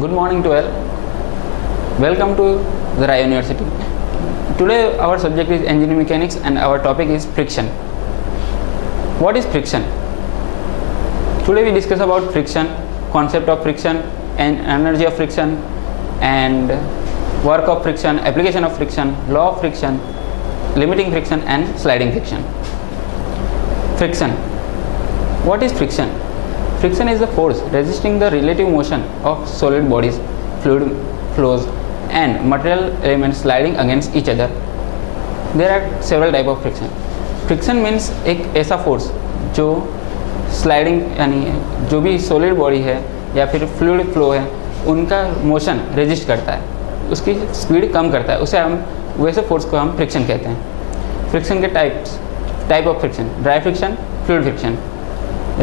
Good morning to all. Welcome to the Rai University. Today our subject is engineering mechanics and our topic is friction. What is friction? Today we discuss about friction, concept of friction and energy of friction and work of friction, application of friction, law of friction, limiting friction and sliding friction. Friction. What is friction? Friction is the force resisting the relative motion of solid bodies, fluid flows and material elements sliding against each other. There are several type of friction. Friction means एक ऐसा force जो sliding यानी जो भी solid body है या फिर fluid flow है उनका मोशन रेजिस्ट करता है, उसकी स्पीड कम करता है, उसे हम वैसे फोर्स को हम फ्रिक्शन कहते हैं. फ्रिक्शन के type of friction: dry friction, fluid friction.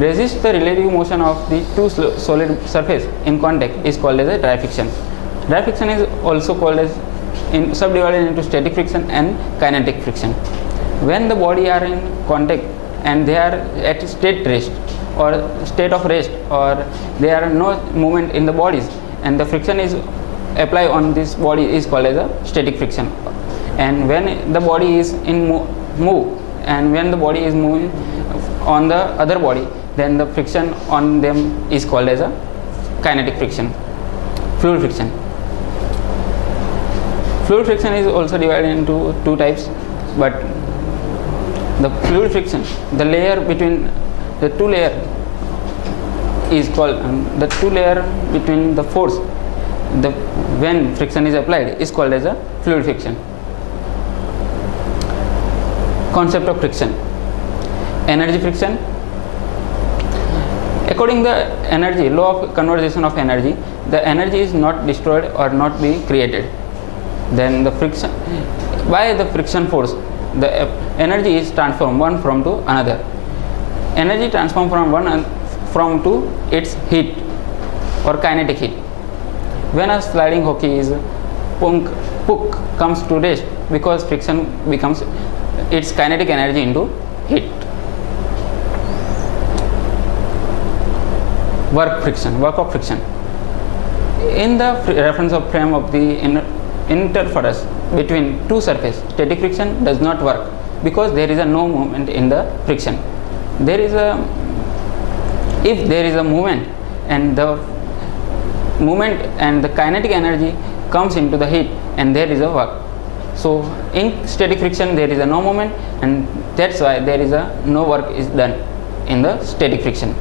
Resist the relative motion of the two solid surface in contact is called as a dry friction. Dry friction is also called as subdivided into static friction and kinetic friction. When the body are in contact and they are at state rest or state of rest or there are no movement in the bodies and the friction is applied on this body is called as a static friction. And when the body is in move and when the body is moving on the other body, then the friction on them is called as a kinetic friction. Fluid friction. Fluid friction is also divided into two types, but the fluid friction, the layer between the two layer is called the two layer between the force when friction is applied is called as a fluid friction. Concept of friction: energy friction. According to the energy law of conservation of energy, the energy is not destroyed or not be created. Then the friction, by the friction force, the energy is transformed one from to another. Energy transformed from to its heat or kinetic heat. When a sliding hockey is puck comes to rest because friction becomes its kinetic energy into heat. Work of friction. In the reference of frame of the interference between two surfaces, static friction does not work because there is no movement in the friction. If there is a movement and the movement and the kinetic energy comes into the heat and there is a work. So in static friction there is no movement and that's why there is no work is done in the static friction.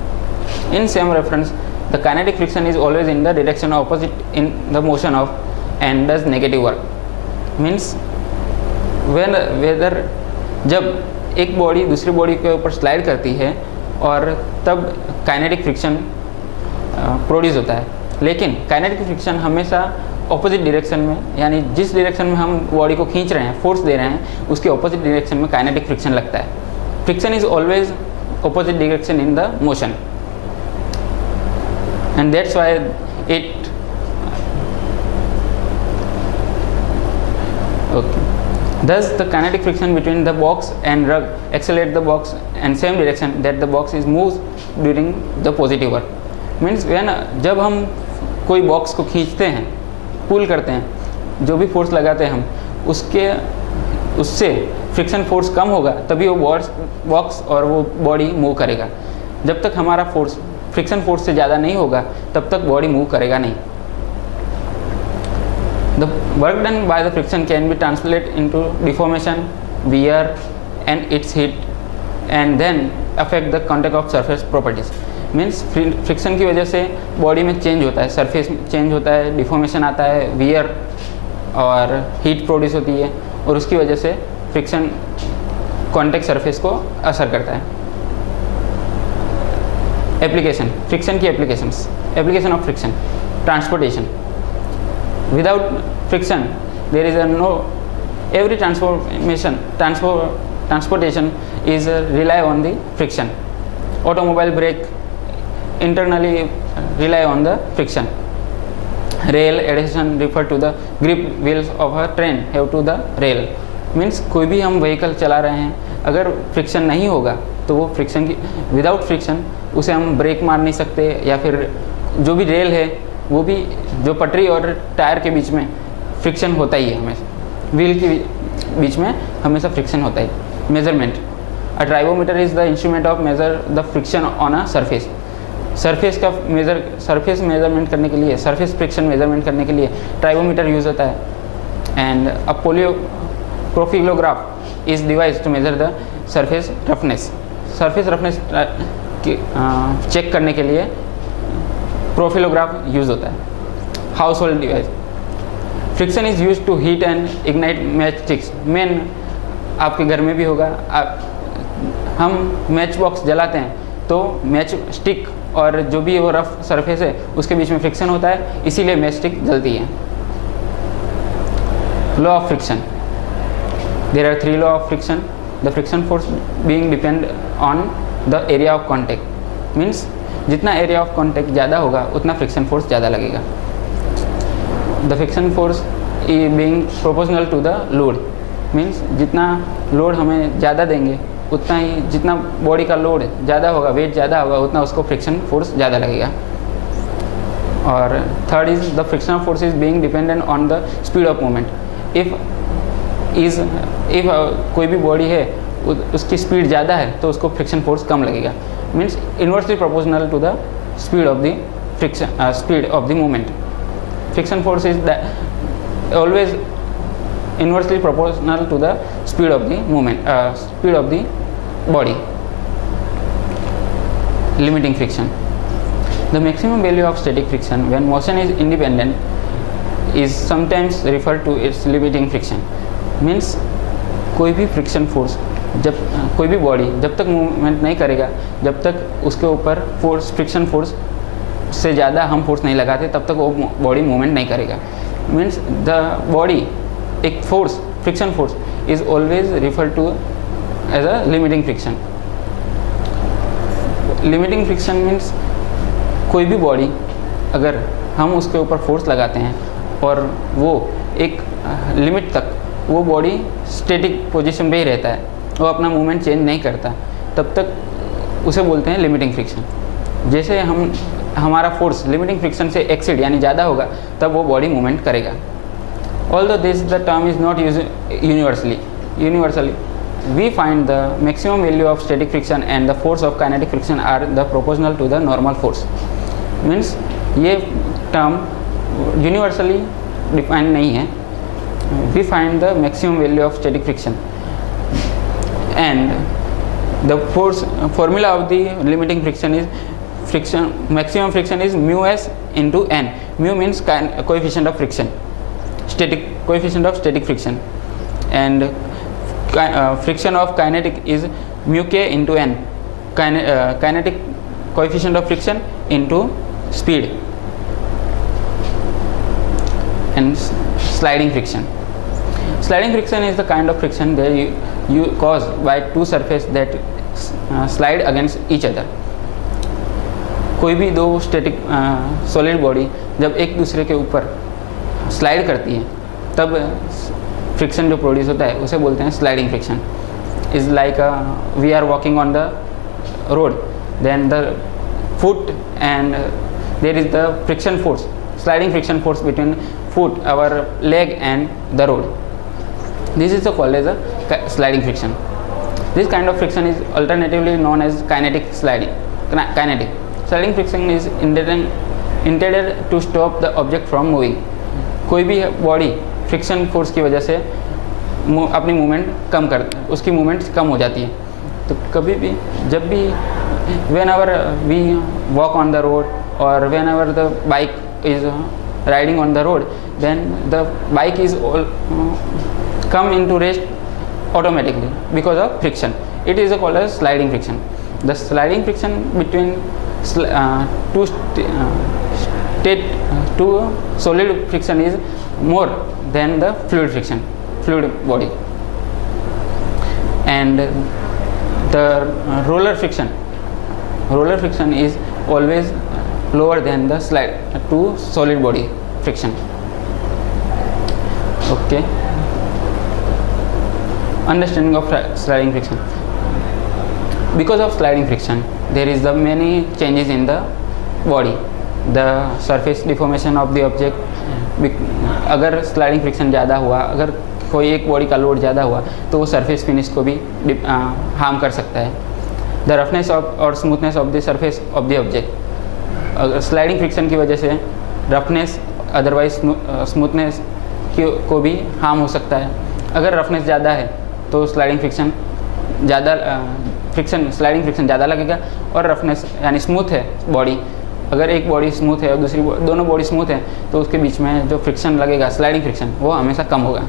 In same reference, the kinetic friction is always in the direction opposite in the motion of and does negative work. Means whether जब एक body दूसरी body के ऊपर slide करती है और तब kinetic friction produce होता है, लेकिन काइनेटिक फ्रिक्शन हमेशा ऑपोजिट डायरेक्शन में, यानी जिस डायरेक्शन में हम बॉडी को खींच रहे हैं, फोर्स दे रहे हैं, उसके ऑपोजिट डायरेक्शन में काइनेटिक फ्रिक्शन लगता है. Friction is always opposite direction in the motion and that's why it okay. Thus the kinetic friction between the box and rug accelerate the box and same direction that the box is moves during the positive work. Means when जब हम कोई box को खींचते हैं, पुल करते हैं, जो भी फोर्स लगाते हैं हम उससे फ्रिक्शन फोर्स कम होगा तभी वो बॉक्स और वो बॉडी मूव करेगा. जब तक हमारा फोर्स फ्रिक्शन फोर्स से ज़्यादा नहीं होगा तब तक बॉडी मूव करेगा नहीं. The work done by the friction can be translate into deformation, wear and its heat and then affect the contact of surface properties. Means friction की वजह से बॉडी में चेंज होता है, सरफेस चेंज होता है, डिफॉर्मेशन आता है, वियर और हीट प्रोड्यूस होती है और उसकी वजह से फ्रिक्शन कॉन्टैक्ट सरफेस को असर करता है. एप्लीकेशन, फ्रिक्शन की application of friction. Transportation. Without friction there is no every transportation is rely on the friction. Automobile brake internally rely on the friction. Rail adhesion refer to the grip wheels of a train have to the rail. Means कोई भी हम vehicle चला रहे हैं, अगर friction नहीं होगा तो वो फ्रिक्शन की विदाउट फ्रिक्शन उसे हम ब्रेक मार नहीं सकते, या फिर जो भी रेल है वो भी जो पटरी और टायर के बीच में फ्रिक्शन होता ही है हमेशा, व्हील के बीच में हमेशा फ्रिक्शन होता है। Measurement, a tribometer is the instrument of measure the friction on a surface. Surface measurement करने के लिए, सरफेस फ्रिक्शन मेजरमेंट करने के लिए ट्राइबोमीटर यूज होता है। And a profilograph is device to measure the surface roughness. Surface roughness check करने के लिए प्रोफिलोग्राफ यूज होता है। Household device, friction is use to heat and ignite match sticks. Main आपके घर में भी होगा, हम मैच बॉक्स जलाते हैं तो मैच स्टिक और जो भी वो रफ सरफेस है उसके बीच में फ्रिक्शन होता है, इसीलिए मैच स्टिक जलती है। Law of friction, there are 3 law of friction. The friction force being depend on the area of contact, means जितना एरिया ऑफ कॉन्टैक्ट ज़्यादा होगा उतना फ्रिक्शन फोर्स ज़्यादा लगेगा। The friction force being proportional to the load, means जितना load हमें ज़्यादा देंगे उतना ही, जितना बॉडी का लोड ज़्यादा होगा, वेट ज़्यादा होगा, उतना उसको फ्रिक्शन फोर्स ज़्यादा लगेगा। और third is the frictional force is being dependent on the speed of movement. If कोई भी बॉडी है उसकी स्पीड ज़्यादा है तो उसको फ्रिक्शन फोर्स कम लगेगा, means inversely proportional to the speed of the friction speed of the movement. Friction force is always inversely proportional to the speed of the movement, speed of the body. Limiting friction, the maximum value of static friction when motion is independent is sometimes referred to its limiting friction. Means कोई भी friction force, जब कोई भी body जब तक movement नहीं करेगा, जब तक उसके ऊपर फोर्स फ्रिक्शन फोर्स से ज़्यादा हम फोर्स नहीं लगाते तब तक वो बॉडी मूवमेंट नहीं करेगा। मीन्स द बॉडी, एक force friction force is always refer to as a limiting friction. Limiting friction means कोई भी बॉडी अगर हम उसके ऊपर फोर्स लगाते हैं और वो एक लिमिट तक वो बॉडी स्टैटिक पोजीशन पे ही रहता है, वो अपना मूवमेंट चेंज नहीं करता, तब तक उसे बोलते हैं लिमिटिंग फ्रिक्शन। जैसे हमारा फोर्स लिमिटिंग फ्रिक्शन से एक्सीड यानी ज़्यादा होगा तब वो बॉडी मूवमेंट करेगा। Although this the term is not used universally, we find the maximum value of static friction and the force of kinetic friction are the proportional to the normal force. Means ये term universally defined नहीं है। We find the maximum value of static friction and the force formula of the limiting friction is maximum friction is mu s into n. Mu means coefficient of friction, coefficient of static friction, and friction of kinetic is mu k into n, kinetic coefficient of friction into speed. And sliding friction is the kind of friction that you cause by two surfaces that slide against each other. कोई भी दो static solid body जब एक दूसरे के ऊपर slide करती है तब फ्रिक्शन जो प्रोड्यूस होता है उसे बोलते हैं sliding friction. Is like we are walking on the road, then the foot and there is the friction force, sliding friction force between foot, our leg and the road. This is called as a sliding friction. This kind of friction is alternatively known as kinetic sliding. Sliding friction is intended to stop the object from moving. कोई भी body friction force की वजह से अपनी movement कम कर, उसकी movement कम हो जाती है। तो कभी भी जब भी whenever we walk on the road or whenever the bike is riding on the road, then the bike is all come into rest automatically because of friction. It is called as sliding friction. The sliding friction between two solid friction is more than the fluid body. And the roller friction is always lower than the two solid body friction. Okay, understanding of sliding friction. Because of sliding friction there is the many changes in the body. The surface deformation of the object, अगर sliding friction ज़्यादा हुआ, अगर कोई एक body का load ज़्यादा हुआ तो वो सरफेस फिनिश को भी हार्म कर सकता है। द रफनेस ऑफ और smoothness of the surface of the object, अगर स्लाइडिंग फ्रिक्शन की वजह से रफनेस अदरवाइज स्मूथनेस को भी हार्म हो सकता है। अगर रफनेस ज़्यादा है तो स्लाइडिंग फ्रिक्शन स्लाइडिंग फ्रिक्शन ज़्यादा लगेगा, और रफनेस यानी स्मूथ है बॉडी, अगर एक बॉडी स्मूथ है और दूसरी दोनों बॉडी स्मूथ है तो उसके बीच में जो फ्रिक्शन लगेगा स्लाइडिंग फ्रिक्शन वो हमेशा कम होगा।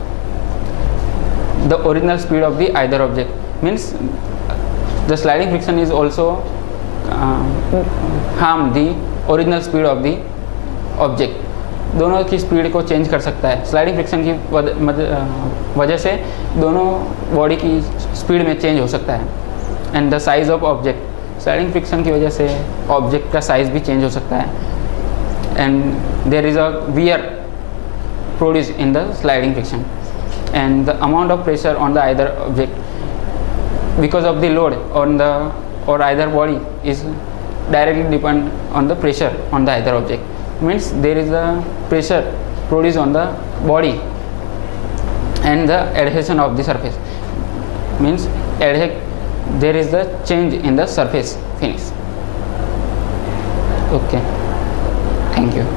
The original speed of the either object means the sliding friction is also harm the original speed of the object, दोनों की स्पीड को चेंज कर सकता है। स्लाइडिंग फ्रिक्शन की वजह से दोनों बॉडी की स्पीड में चेंज हो सकता है। And the size of object, sliding friction की वजह से ऑब्जेक्ट का साइज भी चेंज हो सकता है। And there is a wear produce in the sliding friction, and the amount of pressure on the either object because of the load on the और either body is directly depend on the pressure on the either object, means there is a pressure produced on the body and the adhesion of the surface, means there is the change in the surface finish. Okay, thank you.